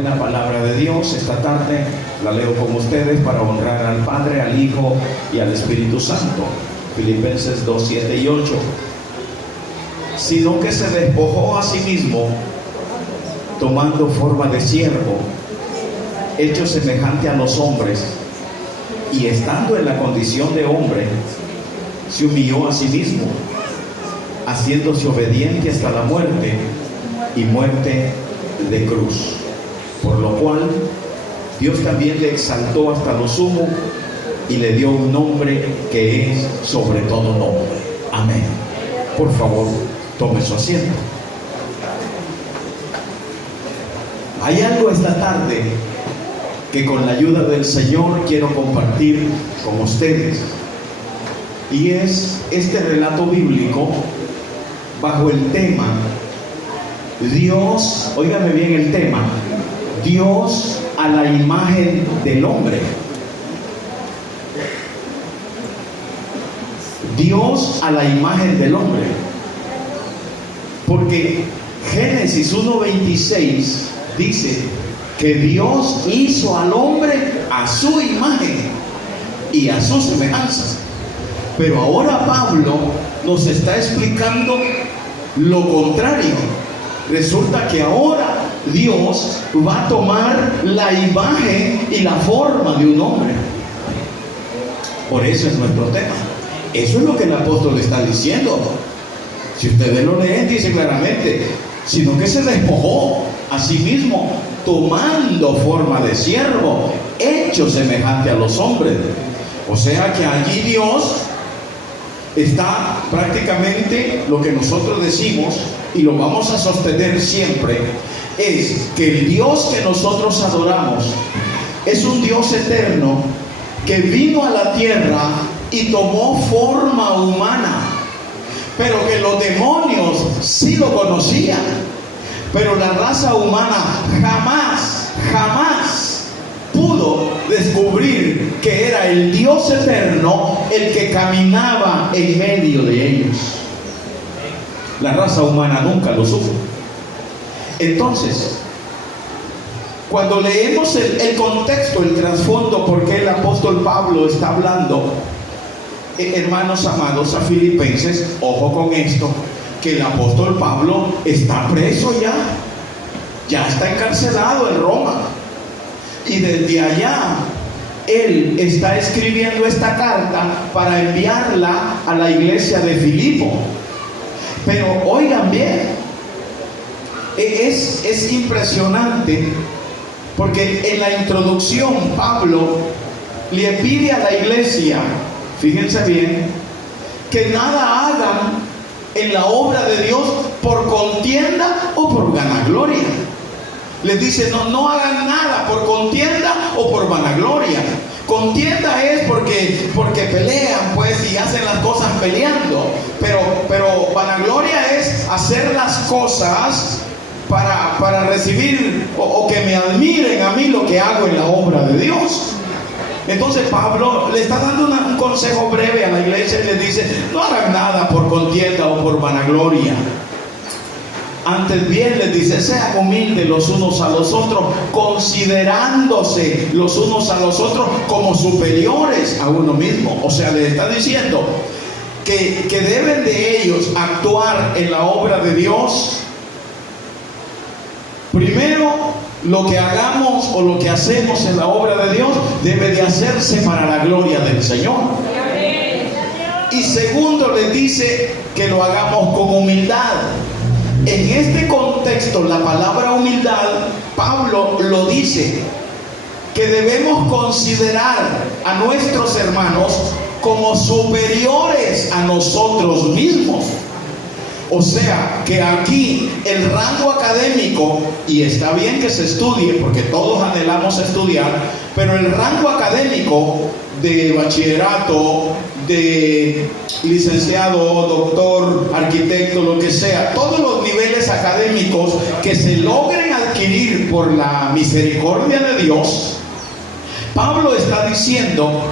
buena palabra de Dios esta tarde. La leo con ustedes para honrar al Padre, al Hijo y al Espíritu Santo. Filipenses 2, 7 y 8. Sino que se despojó a sí mismo, tomando forma de siervo, hecho semejante a los hombres, y estando en la condición de hombre, se humilló a sí mismo, haciéndose obediente hasta la muerte, y muerte de cruz. Por lo cual Dios también le exaltó hasta lo sumo y le dio un nombre que es sobre todo nombre. Amén. Por favor, tome su asiento. Hay algo esta tarde que con la ayuda del Señor quiero compartir con ustedes, y es este relato bíblico bajo el tema Dios, óigame bien el tema, Dios a la imagen del hombre. Dios a la imagen del hombre. Porque Génesis 1:26 dice que Dios hizo al hombre a su imagen y a su semejanza. Pero ahora Pablo nos está explicando lo contrario. Resulta que ahora Dios va a tomar la imagen y la forma de un hombre. Por eso es nuestro tema. Eso es lo que el apóstol está diciendo. Si ustedes lo leen, dice claramente, sino que se despojó a sí mismo, tomando forma de siervo, hecho semejante a los hombres. O sea que allí Dios está prácticamente lo que nosotros decimos, y lo vamos a sostener siempre, es que el Dios que nosotros adoramos es un Dios eterno que vino a la tierra y tomó forma humana, pero que los demonios sí lo conocían, pero la raza humana jamás pudo descubrir que era el Dios eterno el que caminaba en medio de ellos. La raza humana nunca lo supo. Entonces, cuando leemos el contexto, el trasfondo, por qué el apóstol Pablo está hablando, hermanos amados, a Filipenses, ojo con esto, que el apóstol Pablo está preso ya está encarcelado en Roma, y desde allá él está escribiendo esta carta para enviarla a la iglesia de Filipo. Pero oigan bien, es impresionante, porque en la introducción Pablo le pide a la iglesia, fíjense bien, que nada hagan en la obra de Dios por contienda o por vanagloria. Les dice, no hagan nada por contienda o por vanagloria. Contienda es porque pelean, pues, y hacen las cosas peleando. Pero vanagloria es hacer las cosas para recibir o que me admiren a mí lo que hago en la obra de Dios. Entonces Pablo le está dando un consejo breve a la iglesia y les dice, no hagan nada por contienda o por vanagloria. Antes bien les dice, sean humildes los unos a los otros, considerándose los unos a los otros como superiores a uno mismo. O sea, les está diciendo que deben de ellos actuar en la obra de Dios. Primero, lo que hagamos o lo que hacemos en la obra de Dios debe de hacerse para la gloria del Señor. Y segundo, les dice que lo hagamos con humildad. En este contexto, la palabra humildad, Pablo lo dice, que debemos considerar a nuestros hermanos como superiores a nosotros mismos. O sea, que aquí el rango académico, y está bien que se estudie, porque todos anhelamos estudiar, pero el rango académico de bachillerato, de licenciado, doctor, arquitecto, lo que sea, todos los niveles académicos que se logren adquirir por la misericordia de Dios, Pablo está diciendo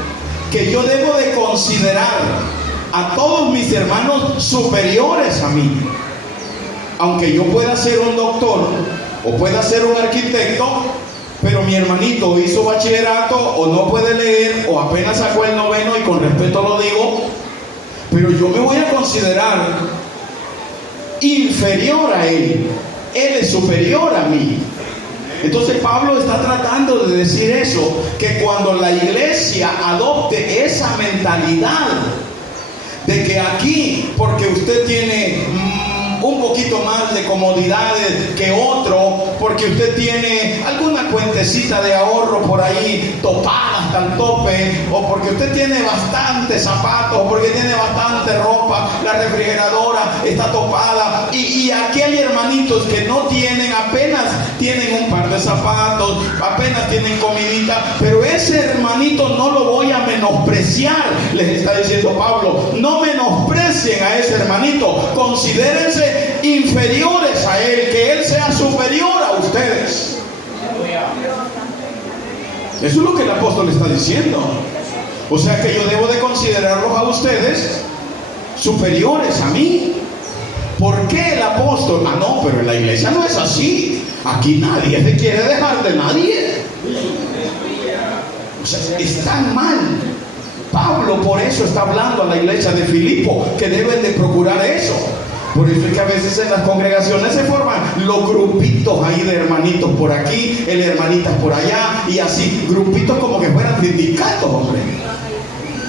que yo debo de considerar a todos mis hermanos superiores a mí. Aunque yo pueda ser un doctor, O puede ser un arquitecto, pero mi hermanito hizo bachillerato o no puede leer o apenas sacó el noveno, y con respeto lo digo, pero yo me voy a considerar inferior a él. Él es superior a mí. Entonces Pablo está tratando de decir eso, que cuando la iglesia adopte esa mentalidad de que aquí, porque usted tiene un poquito más de comodidades que otro, porque usted tiene alguna cuentecita de ahorro por ahí topada hasta el tope, o porque usted tiene bastantes zapatos, o porque tiene bastante ropa, la refrigeradora está topada, y aquí hay hermanitos que no tienen, apenas tienen un par de zapatos, apenas tienen comidita, pero ese hermanito no lo voy a menospreciar, les está diciendo Pablo. No menosprecien a ese hermanito, considérense inferiores a él, que él sea superior a ustedes. Eso es lo que el apóstol está diciendo. O sea que yo debo de considerarlos a ustedes superiores a mí. ¿Por qué el apóstol? No, pero en la iglesia no es así. Aquí nadie se quiere dejar de nadie. O sea, están mal. Pablo por eso está hablando a la iglesia de Filipo, que deben de procurar eso. Por eso es que a veces en las congregaciones se forman los grupitos ahí de hermanitos por aquí, el hermanitas por allá, y así, grupitos como que fueran sindicatos, hombre.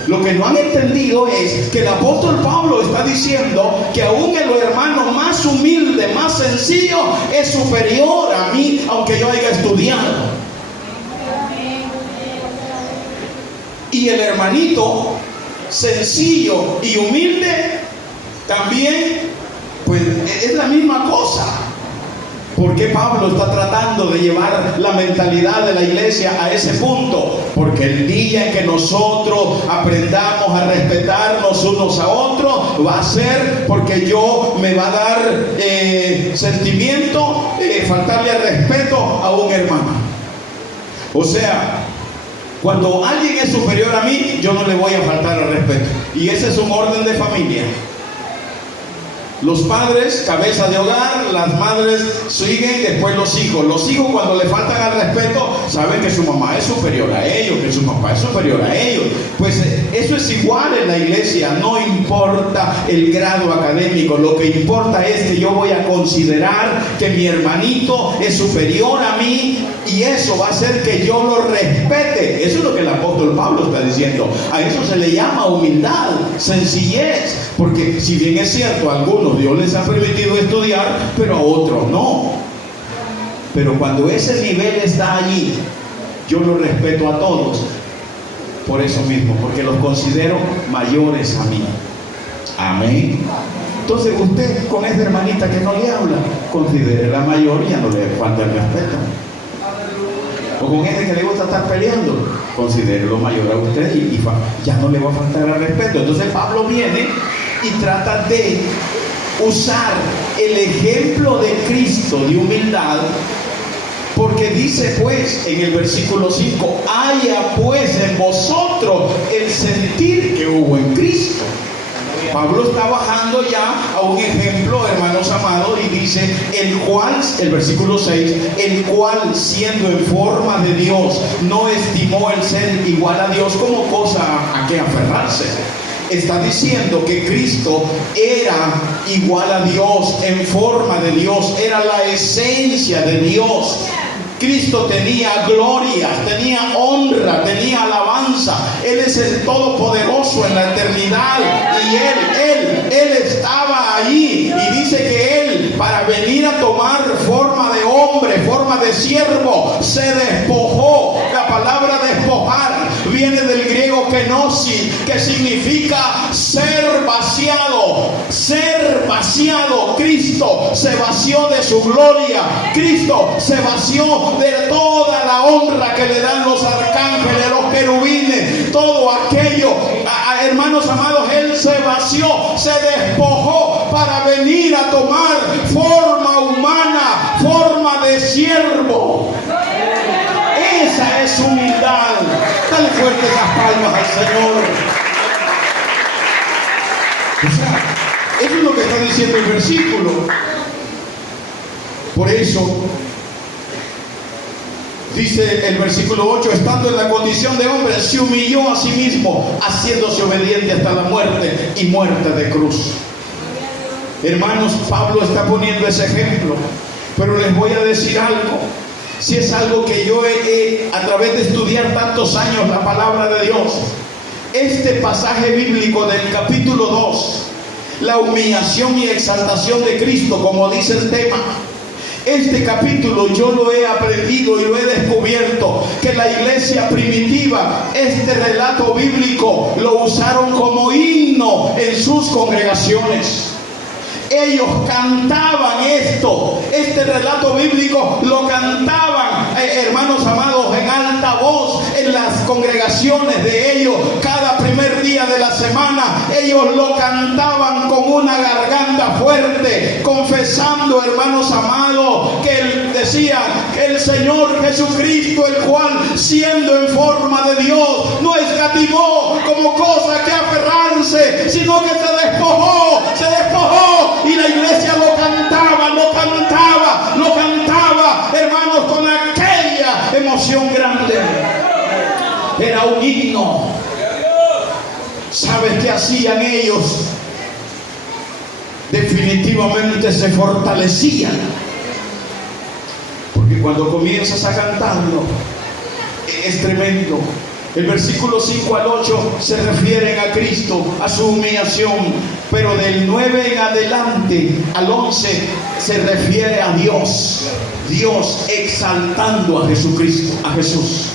Lo que no han entendido es que el apóstol Pablo está diciendo que aún el hermano más humilde, más sencillo, es superior a mí, aunque yo haya estudiado. Y el hermanito sencillo y humilde también, pues es la misma cosa. ¿Por qué Pablo está tratando de llevar la mentalidad de la iglesia a ese punto? Porque el día en que nosotros aprendamos a respetarnos unos a otros, va a ser porque yo me va a dar sentimiento faltarle al respeto a un hermano. O sea, cuando alguien es superior a mí, yo no le voy a faltar al respeto. Y ese es un orden de familia. Los padres, cabeza de hogar, las madres siguen, después los hijos. Los hijos, cuando le faltan al respeto, saben que su mamá es superior a ellos, que su papá es superior a ellos. Pues eso es igual en la iglesia. No importa el grado académico, lo que importa es que yo voy a considerar que mi hermanito es superior a mí, y eso va a hacer que yo lo respete. Eso es lo que el apóstol Pablo está diciendo. A eso se le llama humildad, sencillez. Porque si bien es cierto, a algunos Dios les ha permitido estudiar, pero a otros no. Pero cuando ese nivel está allí, yo lo respeto a todos. Por eso mismo, porque los considero mayores a mí. Amén. Entonces usted con esa hermanita que no le habla, considérela mayor y ya no le falta el respeto. O con ese que le gusta estar peleando, considérelo mayor a usted y ya no le va a faltar el respeto. Entonces Pablo viene y trata de usar el ejemplo de Cristo de humildad, porque dice pues en el versículo 5: haya pues en vosotros el sentir que hubo en Cristo. Pablo está bajando ya a un ejemplo, hermanos amados, y dice: el cual, el versículo 6, el cual siendo en forma de Dios, no estimó el ser igual a Dios como cosa a que aferrarse. Está diciendo que Cristo era igual a Dios, en forma de Dios, era la esencia de Dios. Cristo tenía gloria, tenía honra, tenía alabanza. Él es el Todopoderoso en la eternidad, y Él estaba allí, y dice que Él, para venir a tomar forma de hombre, forma de siervo, se despojó. La palabra despojar viene del griego kenosis, que significa ser vaciado. Ser vaciado. Cristo se vació de su gloria. Cristo se vació de toda la honra que le dan los arcángeles, los querubines, todo aquello. Hermanos amados, Él se vació, se despojó para venir a tomar forma humana, forma de siervo. Esa es humildad. Dale fuerte las palmas al Señor. O sea, eso es lo que está diciendo el versículo. Por eso Dice el versículo 8, estando en la condición de hombre, se humilló a sí mismo, haciéndose obediente hasta la muerte y muerte de cruz. Hermanos, Pablo está poniendo ese ejemplo, pero les voy a decir algo. Si es algo que yo a través de estudiar tantos años la palabra de Dios, este pasaje bíblico del capítulo 2, la humillación y exaltación de Cristo, como dice el tema, este capítulo yo lo he aprendido y lo he descubierto, que la iglesia primitiva, este relato bíblico lo usaron como himno en sus congregaciones. Ellos cantaban este relato bíblico lo cantaban, hermanos amados, en alta voz en las congregaciones de ellos. Cada primer día de la semana ellos lo cantaban con una garganta fuerte, confesando, hermanos amados, que decían que el Señor Jesucristo, el cual siendo en forma de Dios, no escatimó como cosa que aferrarse, sino que se despojó, y la iglesia lo cantaba, hermanos, con aquella emoción grande. Era un himno. ¿Sabes qué hacían ellos? Definitivamente se fortalecían, porque cuando comienzas a cantarlo es tremendo. El versículo 5 al 8 se refieren a Cristo, a su humillación, pero del 9 en adelante al 11 se refiere a Dios exaltando a Jesucristo, a Jesús.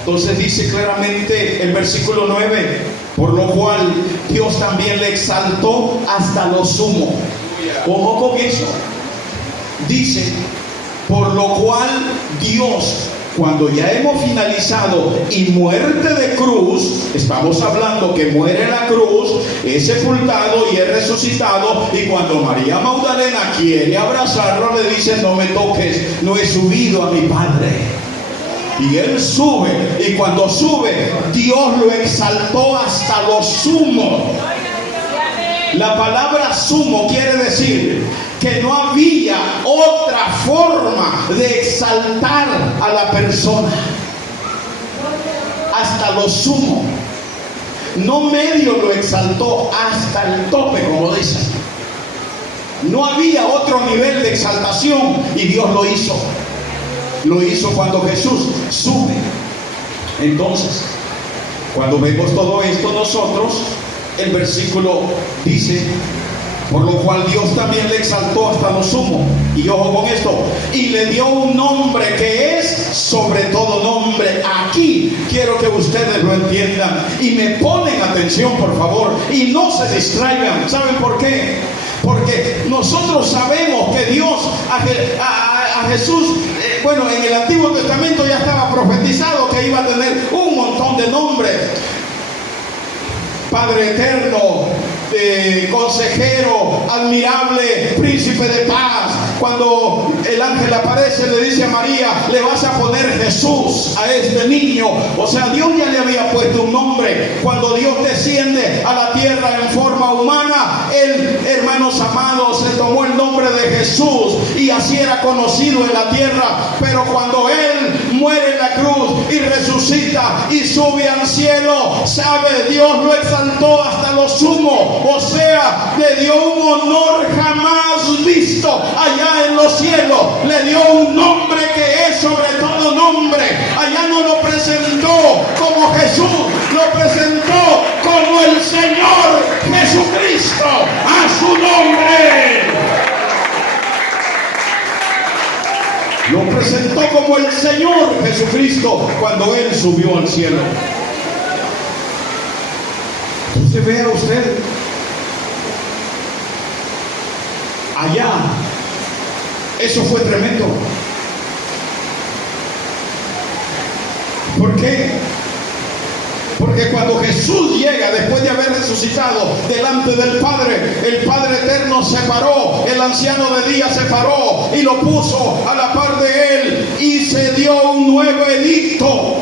Entonces dice claramente el versículo 9, por lo cual Dios también le exaltó hasta lo sumo. Ojo con eso. Dice, por lo cual Dios, cuando ya hemos finalizado y muerte de cruz, estamos hablando que muere en la cruz, es sepultado y es resucitado, y cuando María Magdalena quiere abrazarlo, le dice, no me toques, no he subido a mi Padre. Y él sube, y cuando sube, Dios lo exaltó hasta lo sumo. La palabra sumo quiere decir que no había otra forma de exaltar a la persona. Hasta lo sumo. No medio lo exaltó, hasta el tope, como dicen. No había otro nivel de exaltación y Dios lo hizo. Lo hizo cuando Jesús sube. Entonces, cuando vemos todo esto nosotros, el versículo dice, por lo cual Dios también le exaltó hasta lo sumo. Y ojo con esto, y le dio un nombre que es sobre todo nombre. Aquí quiero que ustedes lo entiendan y me ponen atención, por favor, y no se distraigan. ¿Saben por qué? Porque nosotros sabemos que Dios a Jesús, bueno, en el Antiguo Testamento ya estaba profetizado que iba a tener un montón de nombres. Padre eterno, consejero, admirable, príncipe de paz. Cuando el ángel aparece, le dice a María, le vas a poner Jesús a este niño. O sea, Dios ya le había puesto un nombre. Cuando Dios desciende a la tierra en forma humana, Él, hermanos amados, se tomó el nombre de Jesús y así era conocido en la tierra. Pero cuando Él muere en la cruz y resucita y sube al cielo, ¿sabe? Dios lo exaltó hasta lo sumo. O sea, le dio un honor jamás visto allá en los cielos. Le dio un nombre que es sobre todo nombre. Allá no lo presentó como Jesús, lo presentó como el Señor Jesucristo. A su nombre. Lo presentó como el Señor Jesucristo cuando Él subió al cielo. Entonces vea usted, allá, eso fue tremendo. ¿Por qué? Porque cuando Jesús llega después de haber resucitado delante del Padre, el Padre eterno se paró, el anciano de días se paró y lo puso a la par de él y se dio un nuevo edicto.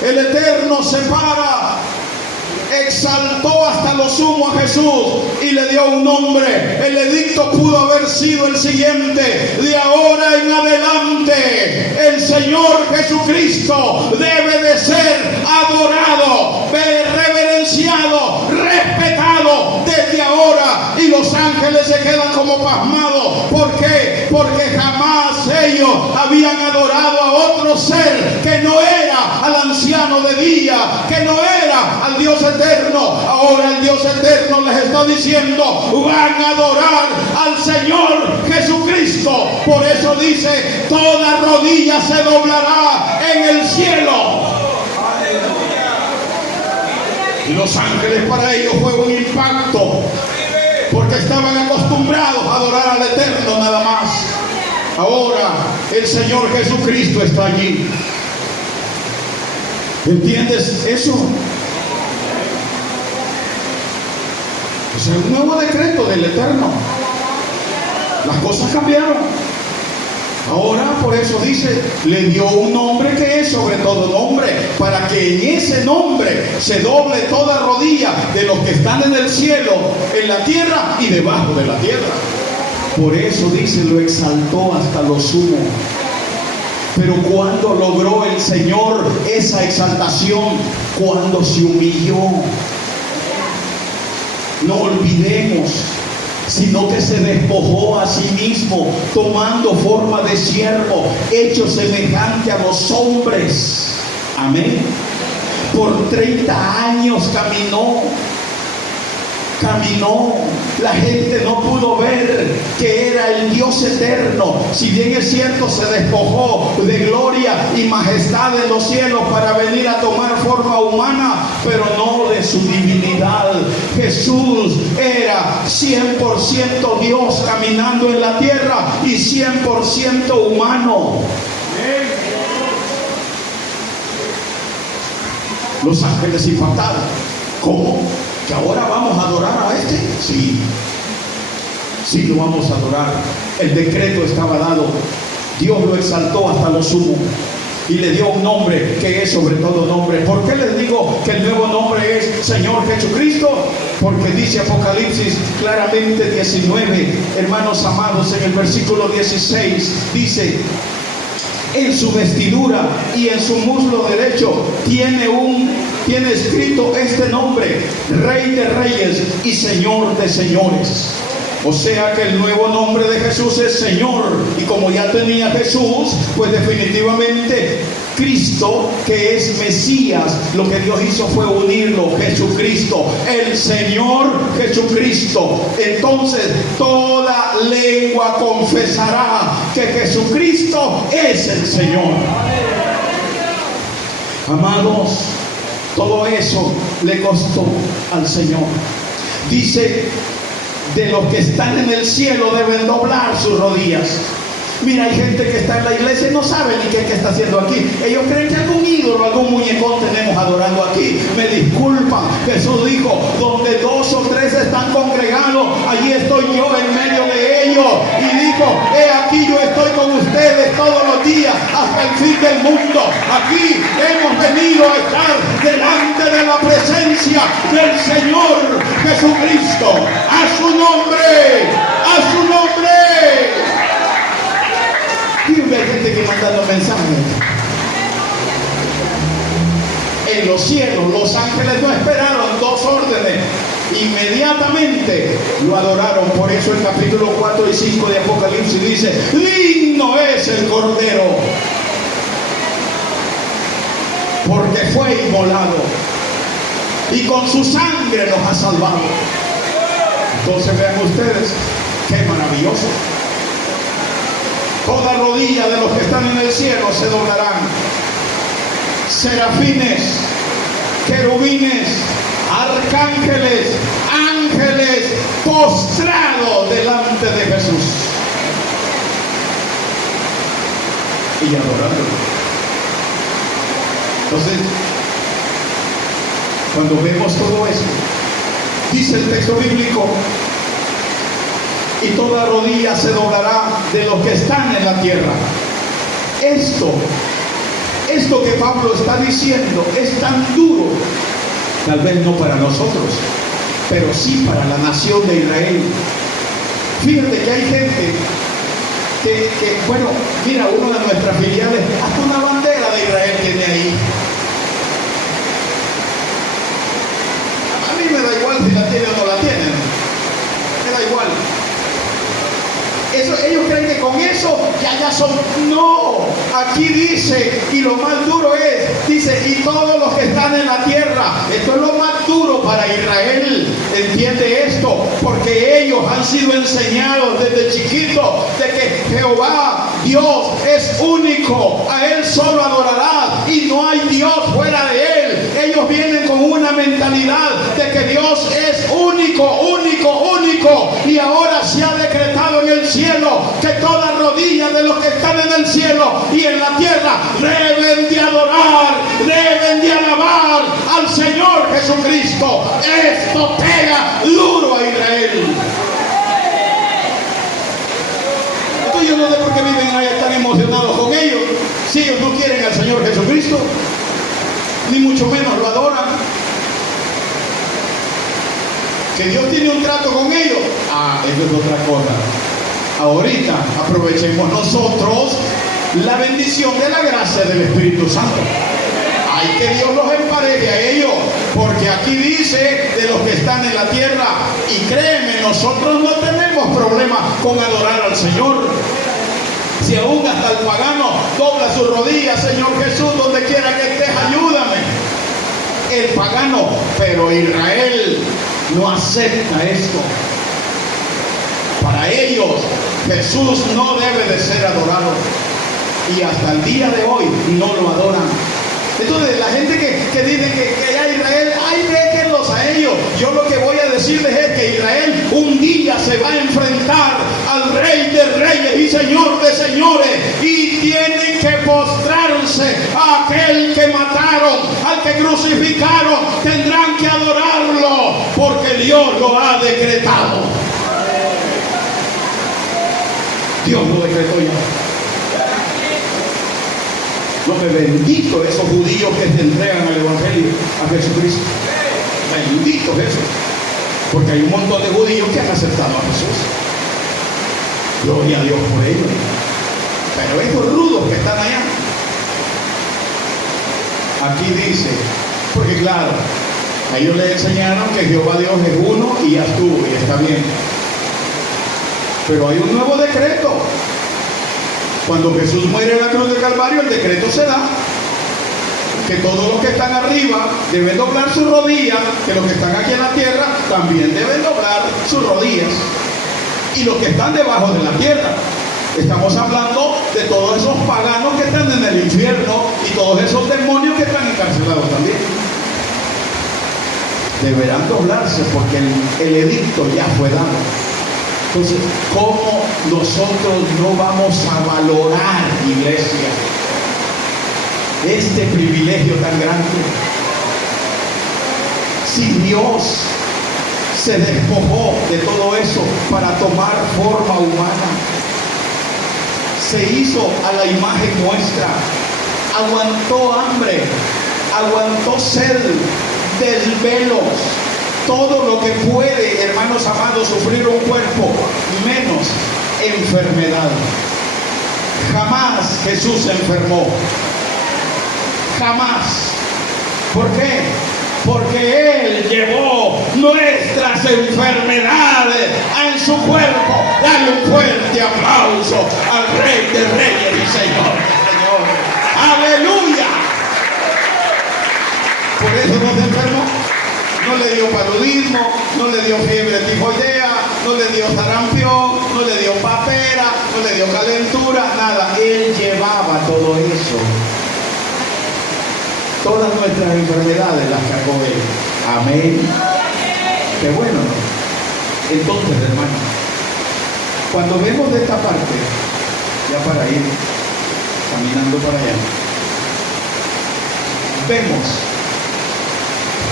El Eterno se para, exaltó hasta lo sumo a Jesús y le dio un nombre. El edicto pudo haber sido el siguiente: de Jesucristo debe de ser adorado, reverenciado, respetado desde ahora. Y los ángeles se quedan como pasmados. ¿Por qué? Porque jamás ellos habían adorado a otro ser que no era al anciano de día, que no era al Dios eterno. Ahora el Dios eterno les está diciendo: van a adorar al Señor Jesucristo. Por eso dice: toda rodilla se doblará en el cielo. Y los ángeles, para ellos fue un impacto, porque estaban acostumbrados a adorar al Eterno nada más. Ahora el Señor Jesucristo está allí. ¿Entiendes eso? Es un nuevo decreto del Eterno. Las cosas cambiaron. Ahora, por eso dice, le dio un nombre que es sobre todo nombre, para que en ese nombre se doble toda rodilla de los que están en el cielo, en la tierra y debajo de la tierra. Por eso dice, lo exaltó hasta lo sumo. Pero cuando logró el Señor esa exaltación, cuando se humilló. No olvidemos, sino que se despojó a sí mismo, tomando forma de siervo, hecho semejante a los hombres. Amén. Por 30 años caminó. La gente no pudo ver que era el Dios eterno. Si bien es cierto, se despojó de gloria y majestad en los cielos para venir a tomar forma humana, pero no de su divinidad. Jesús era 100% Dios caminando en la tierra y 100% humano. Los ángeles impactados. ¿Cómo? ¿Que ahora vamos a adorar a este? Sí, lo vamos a adorar. El decreto estaba dado. Dios lo exaltó hasta lo sumo y le dio un nombre que es sobre todo nombre. ¿Por qué les digo que el nuevo nombre es Señor Jesucristo? Porque dice Apocalipsis claramente 19, hermanos amados, en el versículo 16, dice: en su vestidura y en su muslo derecho tiene escrito este nombre: Rey de Reyes y Señor de Señores. O sea que el nuevo nombre de Jesús es Señor. Y como ya tenía Jesús, pues definitivamente Cristo, que es Mesías, lo que Dios hizo fue unirlo. Jesucristo, el Señor Jesucristo. Entonces toda lengua confesará que Jesucristo es el Señor. Amados, todo eso le costó al Señor. Dice: de los que están en el cielo deben doblar sus rodillas. Mira, hay gente que está en la iglesia y no sabe ni qué está haciendo aquí. Ellos creen que algún ídolo, algún muñecón tenemos adorando aquí. Me disculpan. Jesús dijo: donde 2 o 3 están congregados, allí estoy yo en medio de ellos. Y dijo: he aquí, yo estoy con ustedes todos los días hasta el fin del mundo. Aquí hemos venido a estar delante de la presencia del Señor Jesucristo. A su nombre, a su nombre. Y hay gente que mandando mensajes. En los cielos, los ángeles no esperaron 2 órdenes. Inmediatamente lo adoraron. Por eso el capítulo 4 y 5 de Apocalipsis dice: digno es el Cordero, porque fue inmolado y con su sangre nos ha salvado. Entonces vean ustedes, qué maravilloso. Toda rodilla de los que están en el cielo se doblarán. Serafines, querubines, arcángeles, ángeles, postrados delante de Jesús y adorándolo. Entonces, cuando vemos todo eso, dice el texto bíblico: y toda rodilla se doblará de los que están en la tierra. Esto que Pablo está diciendo es tan duro, tal vez no para nosotros, pero sí para la nación de Israel. Fíjate que hay gente que bueno, mira, uno de nuestras filiales hasta una bandera bandera de Israel tiene ahí? A mí me da igual si la tiene o no la tienen. Me da igual. Ellos creen que con eso ya son. No, aquí dice, y lo más duro dice, y todos los que están en la tierra. Esto es lo más duro para Israel. Entiende esto, porque ellos han sido enseñados desde chiquitos de que Jehová, Dios, es único. A Él solo adorarás y no hay Dios fuera de Él. Ellos vienen con una mentalidad de que Dios es único, único, único. Y ahora se ha decretado en el cielo que toda rodilla de los que están en el cielo y en la tierra deben de adorar, deben de alabar al Señor Jesucristo. Esto pega duro a Israel. Entonces yo no sé por qué viven ahí tan emocionados con ellos, si ellos no quieren al Señor Jesucristo, ni mucho menos lo adoran. Que Dios tiene un trato con ellos, eso es otra cosa. Ahorita aprovechemos nosotros la bendición de la gracia del Espíritu Santo. Hay que Dios los empareje a ellos, porque aquí dice de los que están en la tierra, y créeme, nosotros no tenemos problema con adorar al Señor. Si aún hasta el pagano dobla sus rodillas, Señor Jesús, donde quiera que estés, ayúdame. El pagano, pero Israel no acepta esto. Para ellos, Jesús no debe de ser adorado. Y hasta el día de hoy no lo adoran. Entonces, la gente que dice que a Israel, ay, déjenlos a ellos. Yo lo que voy a decirles es que Israel un día se va a enfrentar al Rey de Reyes y Señor de Señores. Y tienen que postrarse a aquel que mataron, al que crucificaron. Tendrán que adorarlo, porque Dios lo ha decretado. Dios lo decretó ya. No me bendito esos judíos que se entregan al Evangelio a Jesucristo. Bendito eso. Porque hay un montón de judíos que han aceptado a Jesús. Gloria a Dios por ellos. Pero estos rudos que están allá, aquí dice, porque claro, a ellos les enseñaron que Jehová Dios es uno y ya estuvo, y está bien. Pero hay un nuevo decreto. Cuando Jesús muere en la cruz del Calvario, el decreto se da que todos los que están arriba deben doblar sus rodillas, que los que están aquí en la tierra también deben doblar sus rodillas, y los que están debajo de la tierra. Estamos hablando de todos esos paganos que están en el infierno y todos esos demonios que están encarcelados también. Deberán doblarse porque el edicto ya fue dado. Entonces, ¿cómo nosotros no vamos a valorar, iglesia, este privilegio tan grande? Si Dios se despojó de todo eso para tomar forma humana, se hizo a la imagen nuestra, aguantó hambre, aguantó sed, desvelos, todo lo que puede, hermanos amados, sufrir un cuerpo, menos enfermedad. Jamás Jesús se enfermó. Jamás. ¿Por qué? Porque Él llevó nuestras enfermedades en su cuerpo. Dale un fuerte aplauso al Rey de Reyes y Señor de Señores. ¡Aleluya! Por eso no se enfermó. No le dio paludismo, no le dio fiebre tifoidea, no le dio sarampión, no le dio papera, no le dio calentura, nada. Él llevaba todo eso. Todas nuestras enfermedades las cargó Él. Amén. Qué bueno, ¿no? Entonces, hermano, cuando vemos de esta parte, ya para ir caminando para allá, vemos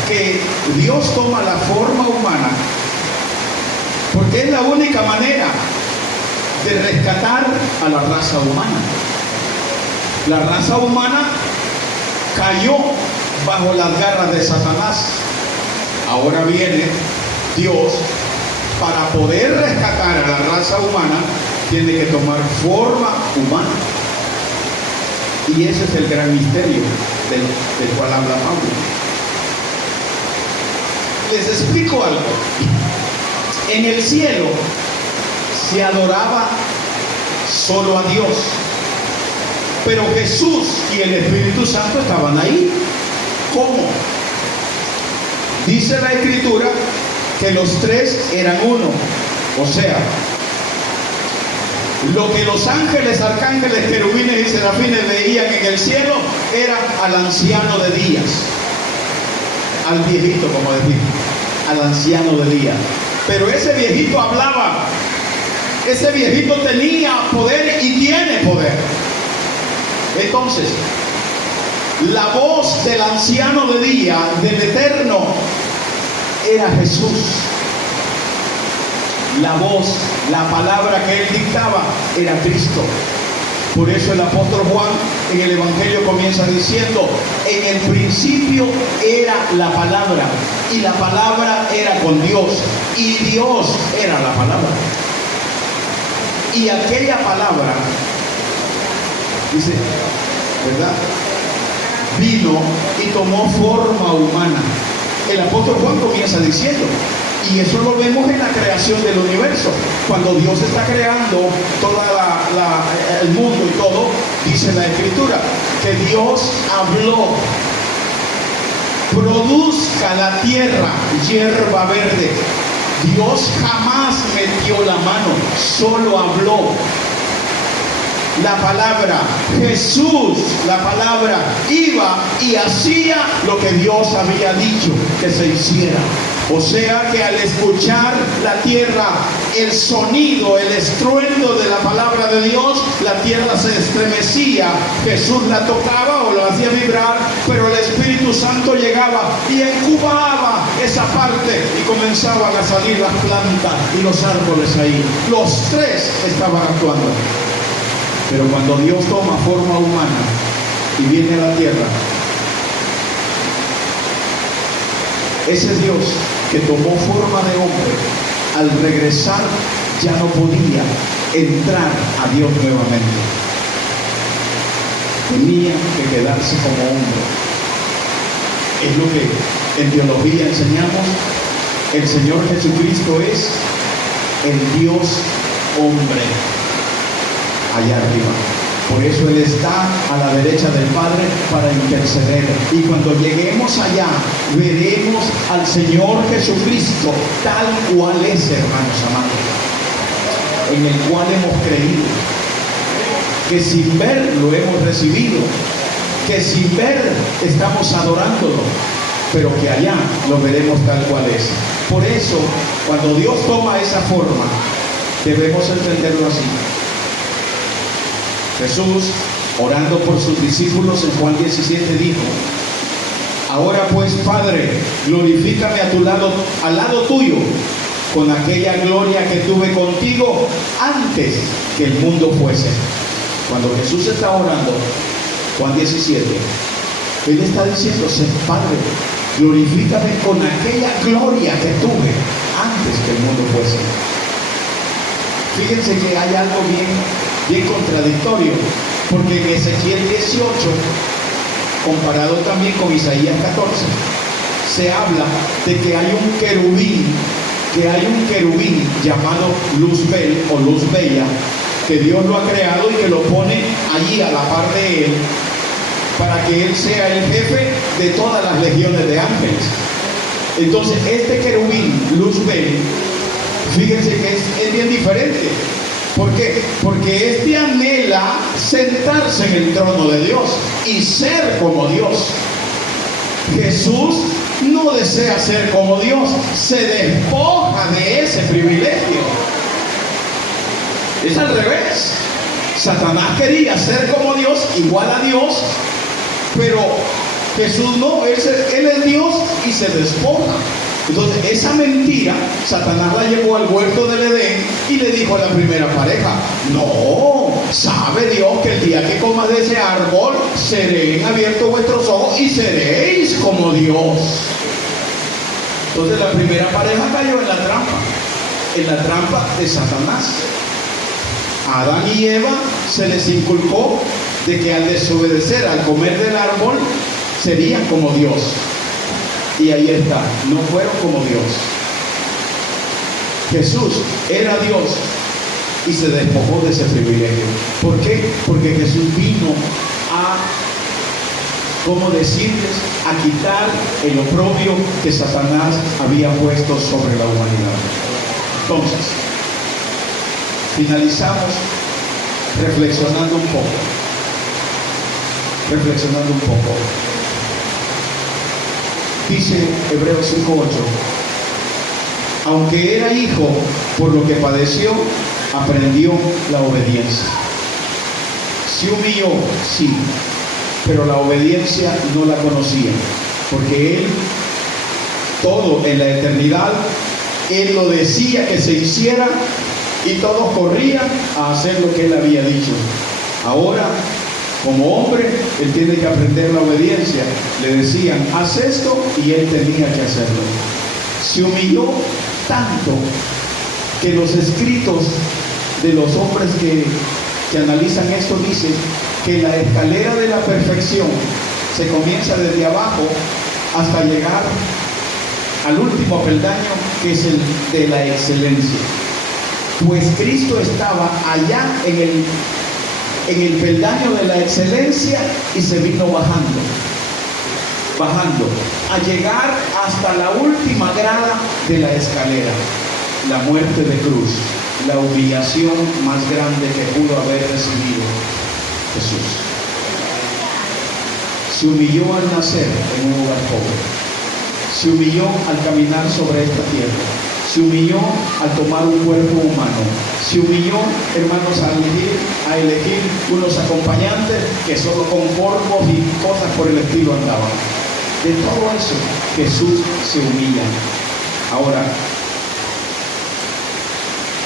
que Dios toma la forma humana porque es la única manera de rescatar a la raza humana. La raza humana cayó bajo las garras de Satanás. Ahora viene Dios para poder rescatar a la raza humana, tiene que tomar forma humana. Y ese es el gran misterio del cual habla Pablo. Les explico algo. En el cielo se adoraba solo a Dios, pero Jesús y el Espíritu Santo estaban ahí. ¿Cómo? Dice la Escritura que los tres eran uno. O sea, lo que los ángeles, arcángeles, querubines y serafines veían en el cielo era al anciano de días, al viejito, como decir, al anciano de días. Pero ese viejito hablaba, ese viejito tenía poder y tiene poder. Entonces, la voz del anciano de día, del Eterno, era Jesús. La voz, la palabra que él dictaba era Cristo. Por eso el apóstol Juan en el Evangelio comienza diciendo: en el principio era la palabra, y la palabra era con Dios, y Dios era la palabra. Y aquella palabra, dice, ¿verdad?, vino y tomó forma humana. El apóstol Juan comienza diciendo, y eso lo vemos en la creación del universo. Cuando Dios está creando todo el mundo y todo, dice la Escritura que Dios habló: produzca la tierra hierba verde. Dios jamás metió la mano, solo habló. La palabra, Jesús, la palabra, iba y hacía lo que Dios había dicho que se hiciera. O sea que al escuchar la tierra, el sonido, el estruendo de la palabra de Dios, la tierra se estremecía. Jesús la tocaba o la hacía vibrar, pero el Espíritu Santo llegaba y incubaba esa parte y comenzaban a salir las plantas y los árboles ahí. Los tres estaban actuando. Pero cuando Dios toma forma humana y viene a la tierra, ese Dios que tomó forma de hombre, al regresar ya no podía entrar a Dios nuevamente. Tenía que quedarse como hombre. Es lo que en teología enseñamos. El Señor Jesucristo es el Dios hombre allá arriba. Por eso Él está a la derecha del Padre para interceder. Y cuando lleguemos allá, veremos al Señor Jesucristo tal cual es, hermanos amados, en el cual hemos creído, que sin ver lo hemos recibido, que sin ver estamos adorándolo, pero que allá lo veremos tal cual es. Por eso, cuando Dios toma esa forma, debemos entenderlo así. Jesús, orando por sus discípulos en Juan 17, dijo: ahora pues, Padre, glorifícame al lado tuyo, con aquella gloria que tuve contigo antes que el mundo fuese. Cuando Jesús está orando, Juan 17, Él está diciendo: Padre, glorifícame con aquella gloria que tuve antes que el mundo fuese. Fíjense que hay algo bien contradictorio, porque en Ezequiel 18, comparado también con Isaías 14, se habla de que hay un querubín llamado Luzbel o Luz Bella, que Dios lo ha creado y que lo pone allí a la par de él, para que él sea el jefe de todas las legiones de ángeles. Entonces este querubín, Luzbel, fíjense que es bien diferente. ¿Por qué? Porque este anhela sentarse en el trono de Dios y ser como Dios. Jesús no desea ser como Dios, se despoja de ese privilegio. Es al revés. Satanás quería ser como Dios, igual a Dios, pero Jesús no, él es Dios y se despoja. Entonces esa mentira Satanás la llevó al huerto del Edén y le dijo a la primera pareja: no, sabe Dios que el día que comas de ese árbol serán abiertos vuestros ojos y seréis como Dios. Entonces la primera pareja cayó en la trampa de Satanás. A Adán y Eva se les inculcó de que al desobedecer, al comer del árbol, serían como Dios. Y ahí está, no fueron como Dios. Jesús era Dios y se despojó de ese privilegio. ¿Por qué? Porque Jesús vino a, ¿cómo decirles?, a quitar el oprobio que Satanás había puesto sobre la humanidad. Entonces, finalizamos reflexionando un poco. Dice Hebreos 5:8, aunque era hijo, por lo que padeció, aprendió la obediencia. Se humilló, sí, pero la obediencia no la conocía, porque él, todo en la eternidad, él lo decía que se hiciera y todos corrían a hacer lo que él había dicho. Ahora, como hombre, él tiene que aprender la obediencia. Le decían, haz esto, y él tenía que hacerlo. Se humilló tanto que los escritos de los hombres que analizan esto dicen que la escalera de la perfección se comienza desde abajo hasta llegar al último peldaño, que es el de la excelencia. Pues Cristo estaba allá en el peldaño de la excelencia y se vino bajando, a llegar hasta la última grada de la escalera, la muerte de cruz, la humillación más grande que pudo haber recibido Jesús. Se humilló al nacer en un lugar pobre, se humilló al caminar sobre esta tierra, se humilló al tomar un cuerpo humano, se humilló, hermanos, a elegir unos acompañantes que solo con polvos y cosas por el estilo andaban. De todo eso, Jesús se humilla. Ahora,